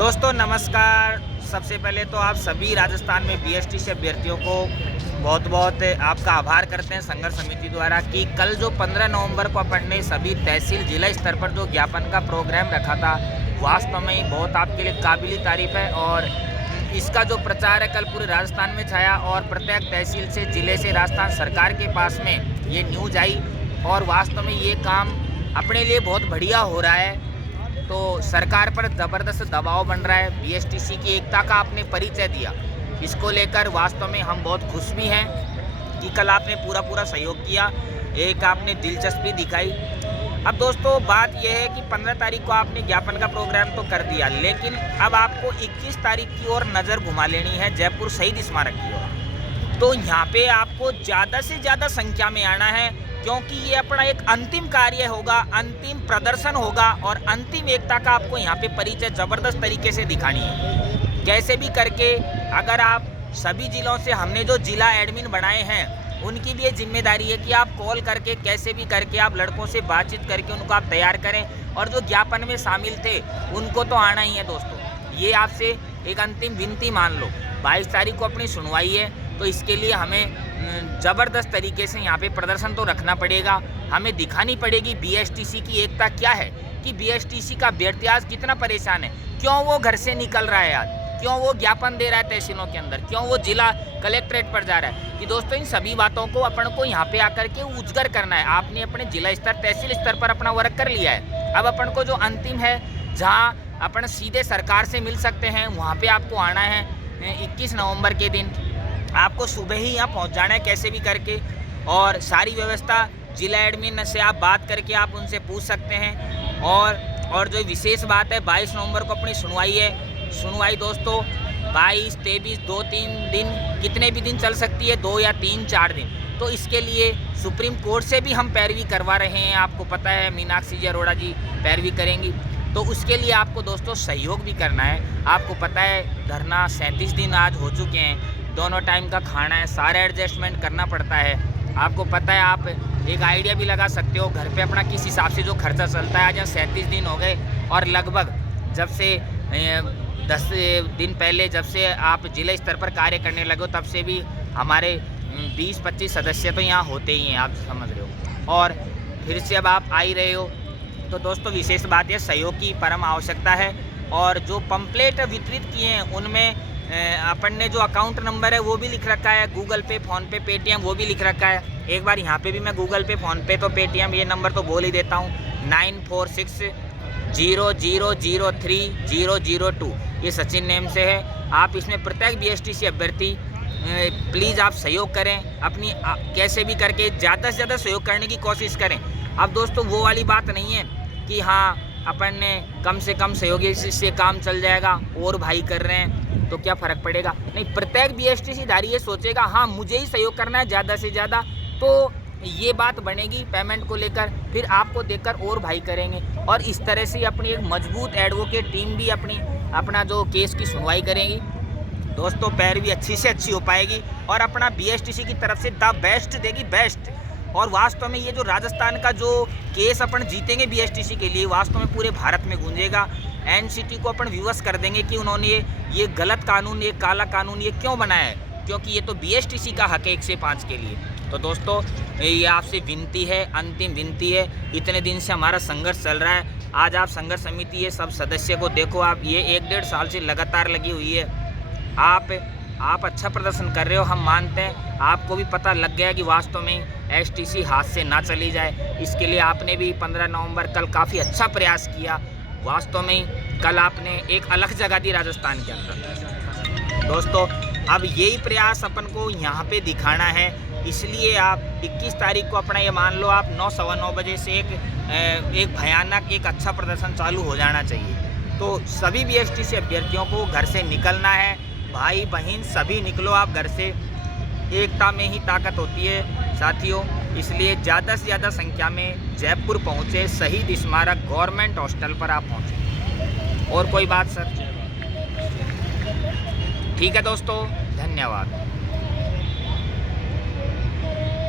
दोस्तों नमस्कार। सबसे पहले तो आप सभी राजस्थान में बीएसटीसी अभ्यर्थियों को बहुत बहुत आपका आभार करते हैं संघर्ष समिति द्वारा कि कल जो 15 नवंबर को अपन ने सभी तहसील जिला स्तर पर जो ज्ञापन का प्रोग्राम रखा था, वास्तव में ही बहुत आपके लिए काबिल तारीफ है। और इसका जो प्रचार है कल पूरे राजस्थान में छाया और प्रत्येक तहसील से जिले से राजस्थान सरकार के पास में ये न्यूज आई और वास्तव में ये काम अपने लिए बहुत बढ़िया हो रहा है। तो सरकार पर ज़बरदस्त दबाव बन रहा है। बीएसटीसी की एकता का आपने परिचय दिया, इसको लेकर वास्तव में हम बहुत खुश भी हैं कि कल आपने पूरा सहयोग किया, एक आपने दिलचस्पी दिखाई। अब दोस्तों बात यह है कि 15 तारीख को आपने ज्ञापन का प्रोग्राम तो कर दिया, लेकिन अब आपको 21 तारीख की ओर नज़र घुमा लेनी है, जयपुर शहीद स्मारक की ओर। तो यहाँ पे आपको ज़्यादा से ज़्यादा संख्या में आना है, क्योंकि ये अपना एक अंतिम कार्य होगा, अंतिम प्रदर्शन होगा और अंतिम एकता का आपको यहाँ पे परिचय ज़बरदस्त तरीके से दिखानी है। कैसे भी करके अगर आप सभी जिलों से हमने जो जिला एडमिन बनाए हैं उनकी भी ये जिम्मेदारी है कि आप कॉल करके कैसे भी करके आप लड़कों से बातचीत करके उनको आप तैयार करें, और जो ज्ञापन में शामिल थे उनको तो आना ही है। दोस्तों ये आपसे एक अंतिम विनती मान लो, 22 तारीख को अपनी सुनवाई है, तो इसके लिए हमें ज़बरदस्त तरीके से यहाँ पे प्रदर्शन तो रखना पड़ेगा। हमें दिखानी पड़ेगी बीएसटीसी की एकता क्या है, कि बीएसटीसी का अभ्यर्थी आज कितना परेशान है, क्यों वो घर से निकल रहा है, आज क्यों वो ज्ञापन दे रहा है तहसीलों के अंदर, क्यों वो जिला कलेक्ट्रेट पर जा रहा है। कि दोस्तों इन सभी बातों को अपन को यहाँ पे आकर के उजागर करना है। आपने अपने जिला स्तर तहसील स्तर पर अपना वर्क कर लिया है, अब अपन को जो अंतिम है जहाँ अपन सीधे सरकार से मिल सकते हैं वहाँ पर आपको आना है। 21 नवंबर के दिन आपको सुबह ही यहाँ पहुँच जाना है कैसे भी करके, और सारी व्यवस्था जिला एडमिन से आप बात करके आप उनसे पूछ सकते हैं। और जो विशेष बात है 22 नवंबर को अपनी सुनवाई है। सुनवाई दोस्तों 22, 23, 2-3 दिन, कितने भी दिन चल सकती है, 2 या 3-4 दिन। तो इसके लिए सुप्रीम कोर्ट से भी हम पैरवी करवा रहे हैं, आपको पता है मीनाक्षी जी अरोड़ा जी पैरवी करेंगी, तो उसके लिए आपको दोस्तों सहयोग भी करना है। आपको पता है धरना 37 दिन आज हो चुके हैं, दोनों टाइम का खाना है, सारे एडजस्टमेंट करना पड़ता है। आपको पता है, आप एक आइडिया भी लगा सकते हो घर पे अपना किस हिसाब से जो खर्चा चलता है। आज 37 दिन हो गए और लगभग जब से 10 दिन पहले जब से आप जिला स्तर पर कार्य करने लगे हो तब से भी हमारे 20-25 सदस्य तो यहाँ होते ही हैं, आप समझ रहे हो, और फिर से अब आप आ ही रहे हो। तो दोस्तों विशेष बात यह सहयोग की परम आवश्यकता है। और जो पंपलेट वितरित किए हैं उनमें अपन ने जो अकाउंट नंबर है वो भी लिख रखा है, गूगल पे, फ़ोनपे, पेटीएम वो भी लिख रखा है। एक बार यहाँ पे भी मैं गूगल पे, फ़ोनपे तो पेटीएम ये नंबर तो बोल ही देता हूँ, 9460003002, ये सचिन नेम से है। आप इसमें प्रत्येक बीएसटीसी अभ्यर्थी प्लीज़ आप सहयोग करें, अपनी कैसे भी करके ज़्यादा से ज़्यादा सहयोग करने की कोशिश करें। अब दोस्तों वो वाली बात नहीं है कि हाँ अपन ने कम से कम सहयोगी से काम चल जाएगा और भाई कर रहे हैं तो क्या फ़र्क पड़ेगा, नहीं, प्रत्येक बीएसटीसी धारी ये सोचेगा हाँ मुझे ही सहयोग करना है ज़्यादा से ज़्यादा, तो ये बात बनेगी पेमेंट को लेकर, फिर आपको देखकर और भाई करेंगे। और इस तरह से अपनी एक मजबूत एडवोकेट टीम भी अपना जो केस की सुनवाई करेगी। दोस्तों पैरवी अच्छी से अच्छी हो पाएगी और अपना बीएसटीसी की तरफ से द बेस्ट देगी, बेस्ट। और वास्तव में ये जो राजस्थान का जो केस अपन जीतेंगे बीएसटीसी के लिए, वास्तव में पूरे भारत में गूंजेगा। एनसीटी को अपन विवश कर देंगे कि उन्होंने ये गलत कानून, ये काला कानून ये क्यों बनाया है, क्योंकि ये तो बीएसटीसी का हक है 1 से 5 के लिए। तो दोस्तों ये आपसे विनती है, अंतिम विनती है, इतने दिन से हमारा संघर्ष चल रहा है, आज आप संघर्ष समिति ये सब सदस्य को देखो, आप ये 1-1.5 साल से लगातार लगी हुई है। आप अच्छा प्रदर्शन कर रहे हो, हम मानते हैं, आपको भी पता लग गया कि वास्तव में एसटीसी हाथ से ना चली जाए। इसके लिए आपने भी 15 नवंबर कल काफ़ी अच्छा प्रयास किया। वास्तव में कल आपने एक अलग जगह दी राजस्थान के अंदर। दोस्तों अब यही प्रयास अपन को यहाँ पे दिखाना है, इसलिए आप 21 तारीख को अपना ये मान लो आप 9-9:15 बजे से एक भयानक एक अच्छा प्रदर्शन चालू हो जाना चाहिए। तो सभी बीएसटीसी अभ्यर्थियों को घर से निकलना है, भाई बहन सभी निकलो आप घर से, एकता में ही ताकत होती है साथियों। इसलिए ज़्यादा से ज़्यादा संख्या में जयपुर पहुँचे, शहीद स्मारक गवर्नमेंट हॉस्टल पर आप पहुँचे। और कोई बात सर? ठीक है दोस्तों, धन्यवाद।